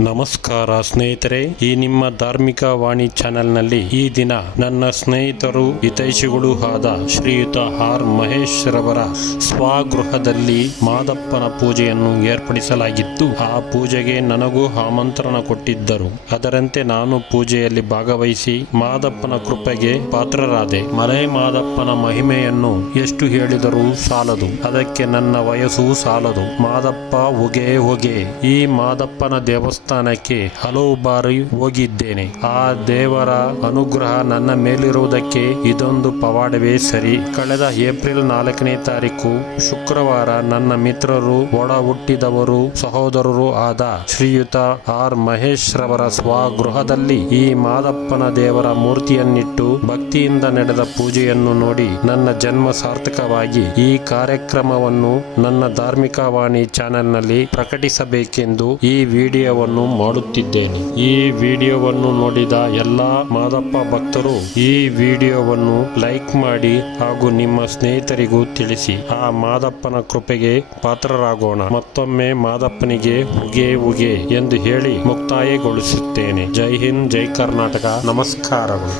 ನಮಸ್ಕಾರ ಸ್ನೇಹಿತರೆ, ಈ ನಿಮ್ಮ ಧಾರ್ಮಿಕ ವಾಣಿ ಚಾನೆಲ್ನಲ್ಲಿ ಈ ದಿನ ನನ್ನ ಸ್ನೇಹಿತರು, ಹಿತೈಷಿಗಳು ಆದ ಶ್ರೀಯುತ ಆರ್ ಮಹೇಶ್ ರವರ ಸ್ವಗೃಹದಲ್ಲಿ ಮಾದಪ್ಪನ ಪೂಜೆಯನ್ನು ಏರ್ಪಡಿಸಲಾಗಿತ್ತು. ಆ ಪೂಜೆಗೆ ನನಗೂ ಆಮಂತ್ರಣ ಕೊಟ್ಟಿದ್ದರು. ಅದರಂತೆ ನಾನು ಪೂಜೆಯಲ್ಲಿ ಭಾಗವಹಿಸಿ ಮಾದಪ್ಪನ ಕೃಪೆಗೆ ಪಾತ್ರರಾದೆ. ಮಲೆ ಮಾದಪ್ಪನ ಮಹಿಮೆಯನ್ನು ಎಷ್ಟು ಹೇಳಿದರೂ ಸಾಲದು. ಅದಕ್ಕೆ ನನ್ನ ವಯಸ್ಸು ಸಾಲದು. ಮಾದಪ್ಪ, ಹೊಗೆ ಹೊಗೆ. ಈ ಮಾದಪ್ಪನ ದೇವಸ್ಥಾನಕ್ಕೆ ಹಲವು ಬಾರಿ ಹೋಗಿದ್ದೇನೆ. ಆ ದೇವರ ಅನುಗ್ರಹ ನನ್ನ ಮೇಲಿರುವುದಕ್ಕೆ ಇದೊಂದು ಪವಾಡವೇ ಸರಿ. ಕಳೆದ ಏಪ್ರಿಲ್ ನಾಲ್ಕನೇ ತಾರೀಕು ಶುಕ್ರವಾರ ನನ್ನ ಮಿತ್ರರು ಒಡ ಹುಟ್ಟಿದವರು ಸಹೋದರರು ಆದ ಶ್ರೀಯುತ ಆರ್ ಮಹೇಶ್ ರವರ ಸ್ವಗೃಹದಲ್ಲಿ ಈ ಮಾದಪ್ಪನ ದೇವರ ಮೂರ್ತಿಯನ್ನಿಟ್ಟು ಭಕ್ತಿಯಿಂದ ನಡೆದ ಪೂಜೆಯನ್ನು ನೋಡಿ ನನ್ನ ಜನ್ಮ ಸಾರ್ಥಕವಾಗಿ ಈ ಕಾರ್ಯಕ್ರಮವನ್ನು ನನ್ನ ಧಾರ್ಮಿಕ ವಾಣಿ ಚಾನೆಲ್ನಲ್ಲಿ ಪ್ರಕಟಿಸಬೇಕೆಂದು ಈ ವಿಡಿಯೋವನ್ನು ಮಾಡುತ್ತಿದ್ದೇನೆ. ಈ ವಿಡಿಯೋವನ್ನು ನೋಡಿದ ಎಲ್ಲ ಮಾದಪ್ಪ ಭಕ್ತರು ಈ ವಿಡಿಯೋವನ್ನು ಲೈಕ್ ಮಾಡಿ ಹಾಗೂ ನಿಮ್ಮ ಸ್ನೇಹಿತರಿಗೂ ತಿಳಿಸಿ. ಆ ಮಾದಪ್ಪನ ಕೃಪೆಗೆ ಪಾತ್ರರಾಗೋಣ. ಮತ್ತೊಮ್ಮೆ ಮಾದಪ್ಪನಿಗೆ ಉಗೆ ಉಗೆ ಎಂದು ಹೇಳಿ ಮುಕ್ತಾಯಗೊಳಿಸುತ್ತೇನೆ. ಜೈ ಹಿಂದ್, ಜೈ ಕರ್ನಾಟಕ. ನಮಸ್ಕಾರಗಳು.